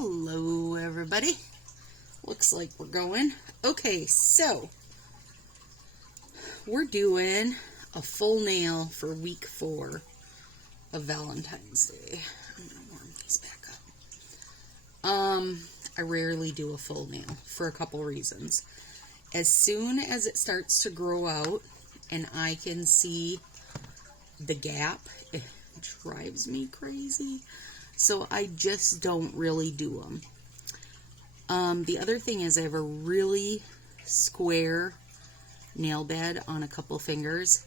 Hello everybody. Looks like we're going. Okay, so we're doing a full nail for week 4 of Valentine's Day. I'm gonna warm these back up. I rarely do a full nail for a couple reasons. As soon as it starts to grow out and I can see the gap, it drives me crazy. So I just don't really do them. The other thing is I have a really square nail bed on a couple fingers.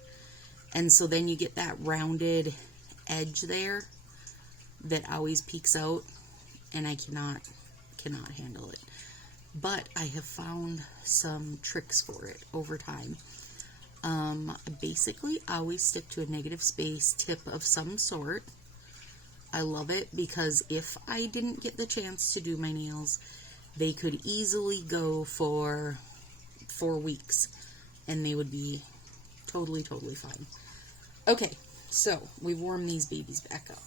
And so then you get that rounded edge there that always peeks out. And I cannot handle it. But I have found some tricks for it over time. Basically, I always stick to a negative space tip of some sort. I love it because if I didn't get the chance to do my nails, they could easily go for 4 weeks and they would be totally fine. Okay, so we've warmed these babies back up.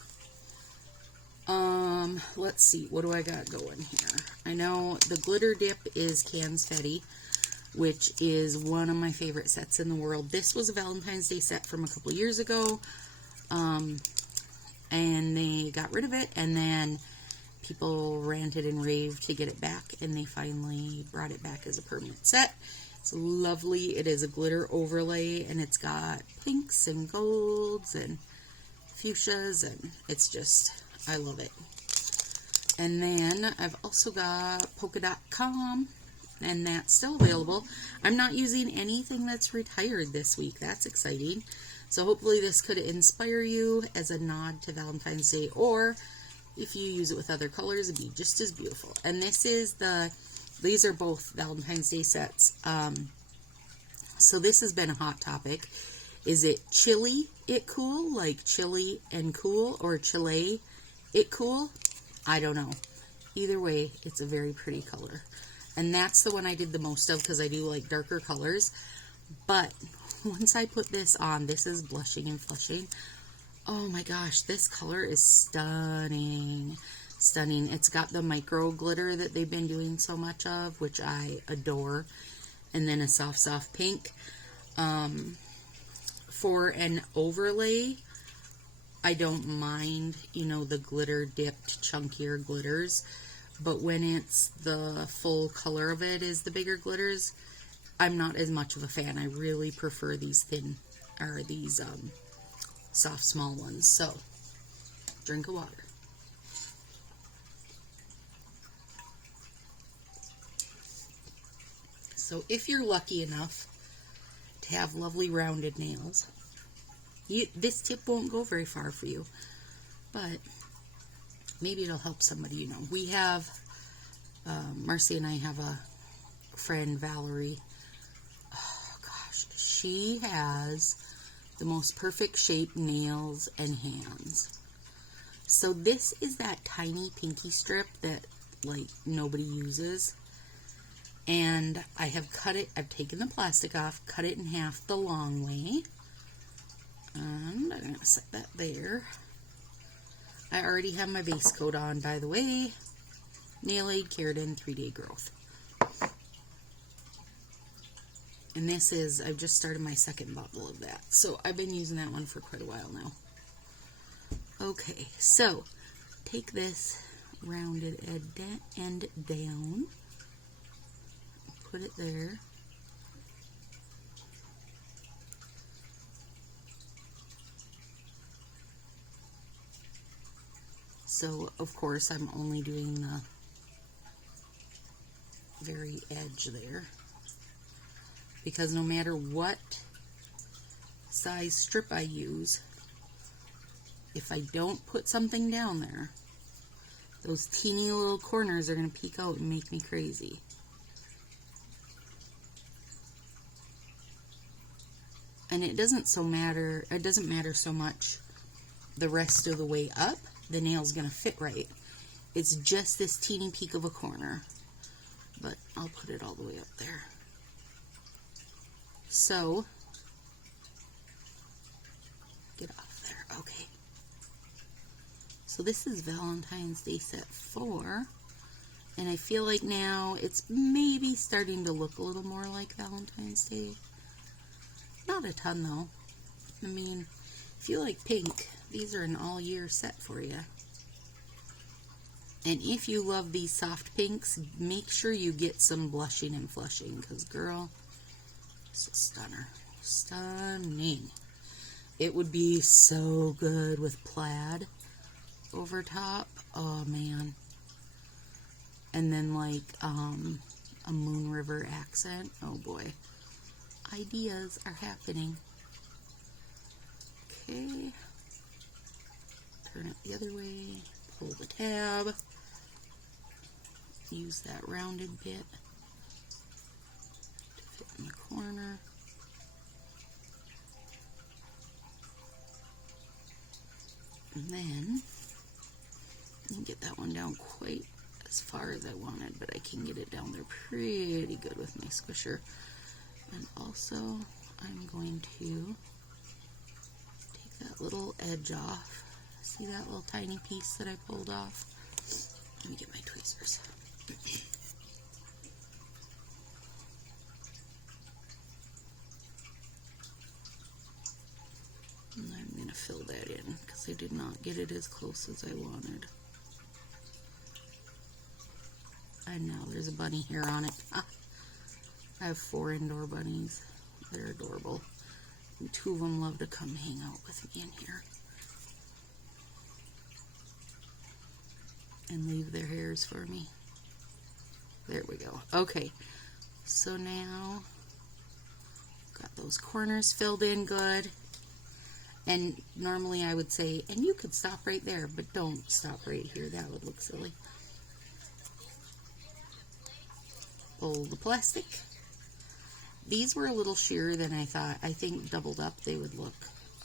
Let's see, what do I got going here? I know the glitter dip is Confetti, which is one of my favorite sets in the world. This was a Valentine's Day set from a couple years ago. And they got rid of it, and then people ranted and raved to get it back, and they finally brought it back as a permanent set. It's lovely. It is a glitter overlay, and it's got pinks and golds and fuchsias, and it's just, I love it. And then I've also got polka.com, and that's still available. I'm not using anything that's retired this week. That's exciting. So hopefully this could inspire you as a nod to Valentine's Day, or if you use it with other colors, it'd be just as beautiful. And this is these are both Valentine's Day sets. So this has been a hot topic. Is it chili it cool, like chili and cool, or chile it cool? I don't know. Either way, it's a very pretty color. And that's the one I did the most of because I do like darker colors. But once I put this on, this is blushing and flushing. Oh my gosh, this color is stunning. Stunning. It's got the micro glitter that they've been doing so much of, which I adore. And then a soft pink. For an overlay, I don't mind, the glitter dipped chunkier glitters. But when it's the full color of it is the bigger glitters, I'm not as much of a fan. I really prefer these thin, or these soft, small ones. So, drink of water. So, if you're lucky enough to have lovely rounded nails, this tip won't go very far for you. But maybe it'll help somebody. We have, Marcy and I have a friend, Valerie. She has the most perfect shaped nails and hands. So this is that tiny pinky strip that like nobody uses. And I have cut it, I've taken the plastic off, cut it in half the long way. And I'm going to set that there. I already have my base coat on, by the way. Nail Aid Keratin 3-Day Growth. And this is, I've just started my second bottle of that. So I've been using that one for quite a while now. Okay, so take this rounded end down. Put it there. So, of course, I'm only doing the very edge there. Because no matter what size strip I use, if I don't put something down there, those teeny little corners are going to peek out and make me crazy. And it doesn't matter so much the rest of the way up. The nail's going to fit right. It's just this teeny peek of a corner. But I'll put it all the way up there. So, get off there. Okay. So this is Valentine's Day set 4. And I feel like now it's maybe starting to look a little more like Valentine's Day. Not a ton though. I mean, if you like pink, these are an all-year set for you. And if you love these soft pinks, make sure you get some blushing and flushing, because girl, it's a stunner. Stunning. It would be so good with plaid over top. Oh man. And then like a Moon River accent. Oh boy. Ideas are happening. Okay. Turn it the other way. Pull the tab. Use that rounded bit to fit in the corner. And then you can get that one down quite as far as I wanted, but I can get it down there pretty good with my squisher. And also, I'm going to take that little edge off. See that little tiny piece that I pulled off? Let me get my tweezers. And I'm going to fill that in because I did not get it as close as I wanted. And now there's a bunny hair on it. I have 4 indoor bunnies. They're adorable. And 2 of them love to come hang out with me in here. And leave their hairs for me. There we go. Okay, so now got those corners filled in good. And normally I would say, and you could stop right there, but don't stop right here. That would look silly. Pull the plastic. These were a little sheerer than I thought. I think doubled up they would look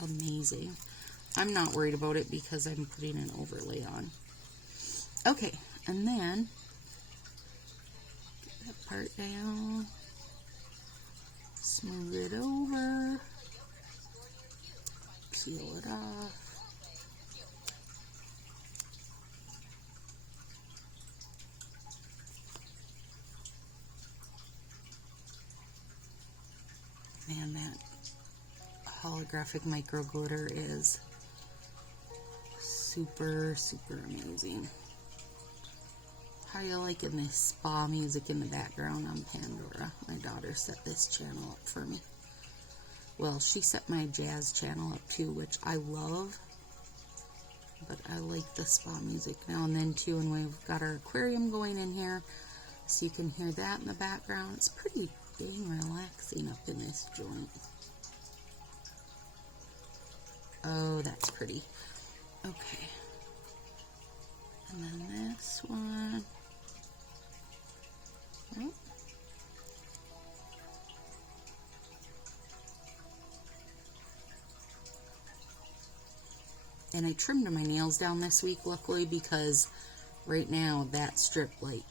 amazing. I'm not worried about it because I'm putting an overlay on. Okay, and then get that part down, smooth it over, peel it off. Man, that holographic micro glitter is super, super amazing. How are you liking this spa music in the background on Pandora? My daughter set this channel up for me. Well, she set my jazz channel up too, which I love. But I like the spa music now and then too. And we've got our aquarium going in here, so you can hear that in the background. It's pretty dang relaxing up in this joint. Oh, that's pretty. Okay. And then this one. Oh. And I trimmed my nails down this week, luckily, because right now that strip, like,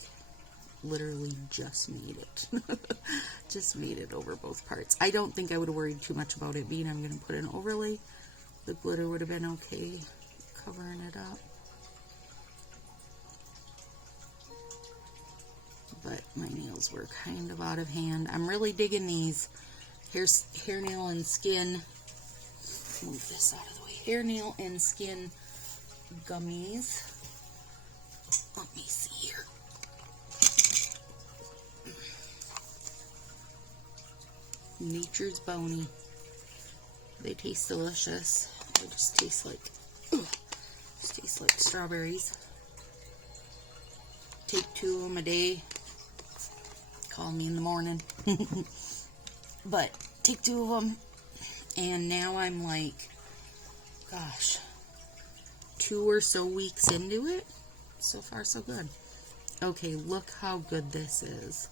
literally just made it. Just made it over both parts. I don't think I would have worried too much about it being I'm going to put an overlay. The glitter would have been okay covering it up. But my nails were kind of out of hand. I'm really digging these hair, nail, and skin. Move this out of the way. Hair, nail, and skin gummies. Let me see here. Nature's Bony. They taste delicious. They just taste like strawberries. Take 2 of them a day. Call me in the morning. But take 2 of them, and now I'm like, gosh, 2 or so weeks into it. So far, so good. Okay, look how good this is.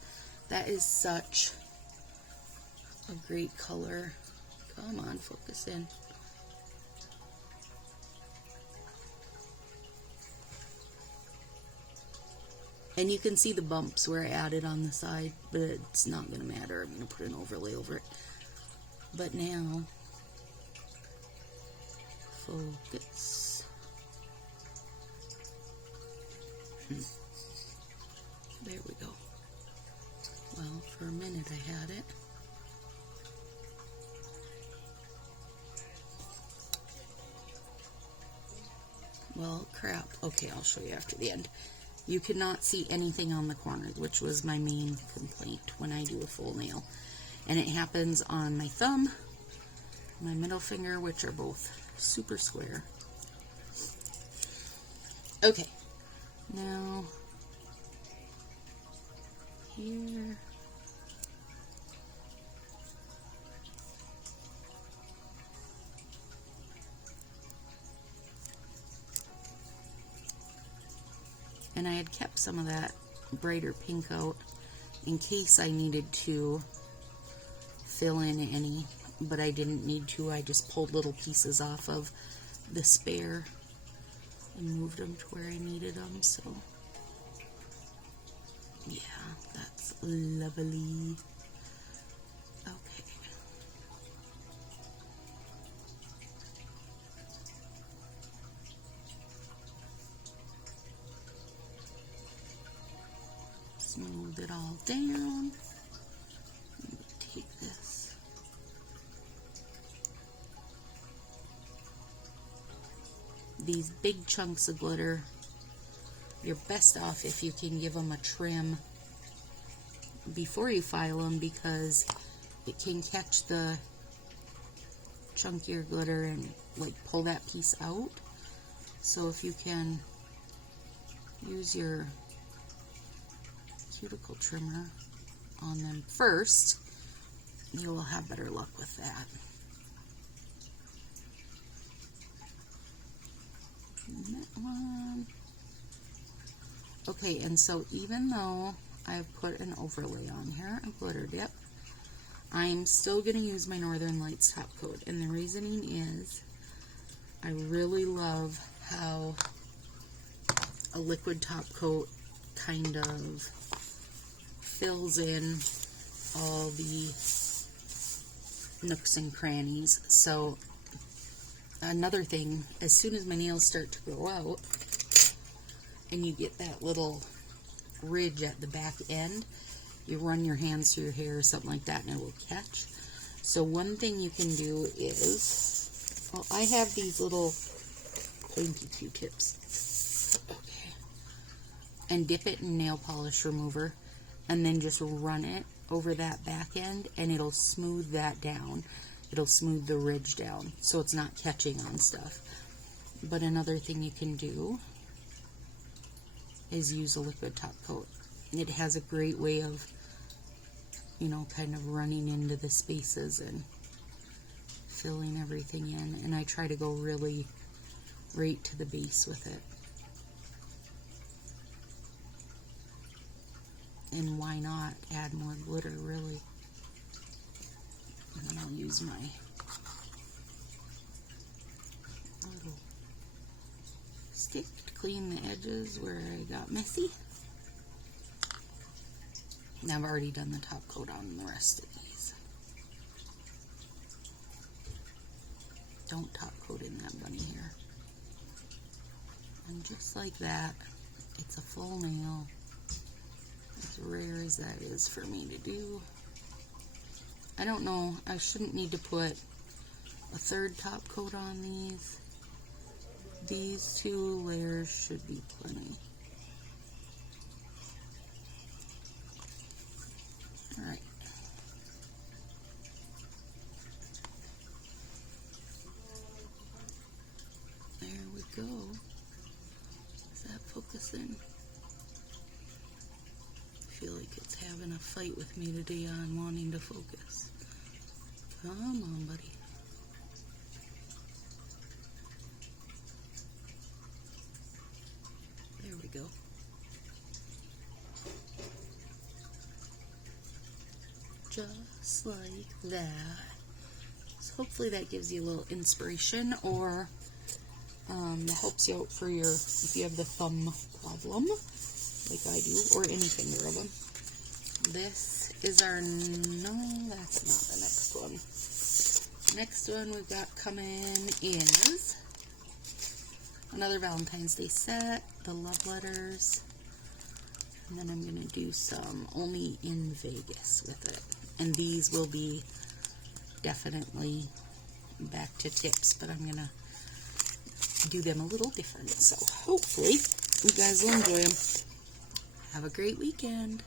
That is such a great color. Come on, focus in. And you can see the bumps where I added on the side, but it's not going to matter. I'm going to put an overlay over it. But now, focus. For a minute I had it. Well, crap. Okay, I'll show you after the end. You could not see anything on the corners, which was my main complaint when I do a full nail. And it happens on my thumb, my middle finger, which are both super square. Okay, now here. And I had kept some of that brighter pink out in case I needed to fill in any, but I didn't need to. I just pulled little pieces off of the spare and moved them to where I needed them, so yeah, that's lovely. Okay. Smooth it all down. Take this. These big chunks of glitter, you're best off if you can give them a trim before you file them, because it can catch the chunkier glitter and like pull that piece out. So if you can use your cuticle trimmer on them first, you will have better luck with that. And that one. Okay, and so even though I've put an overlay on here, a glitter dip, I'm still going to use my Northern Lights top coat, and the reasoning is I really love how a liquid top coat kind of fills in all the nooks and crannies. So another thing, as soon as my nails start to grow out and you get that little ridge at the back end, you run your hands through your hair or something like that and it will catch. So one thing you can do is, well, I have these little pointy Q-tips, okay, and dip it in nail polish remover and then just run it over that back end and it'll smooth that down. It'll smooth the ridge down so it's not catching on stuff. But another thing you can do is use a liquid top coat. It has a great way of, you know, kind of running into the spaces and filling everything in. And I try to go really right to the base with it. And why not add more glitter, really? And then I'll use my little stick to clean the edges where I got messy. And I've already done the top coat on the rest of these. Don't top coat in that bunny here. And just like that, it's a full nail. As rare as that is for me to do. I don't know, I shouldn't need to put a third top coat on these. These 2 layers should be plenty. Alright. There we go. Is that focusing? I feel like it's having a fight with me today on wanting to focus. Come on, buddy. There we go. Just like that. So hopefully that gives you a little inspiration, or that helps you out for your, if you have the thumb problem, like I do, or any finger of them. This is our, no, that's not the next one. Next one we've got coming is another Valentine's Day set, the love letters. And then I'm going to do some only in Vegas with it. And these will be definitely back to tips, but I'm going to do them a little different. So hopefully you guys will enjoy them. Have a great weekend.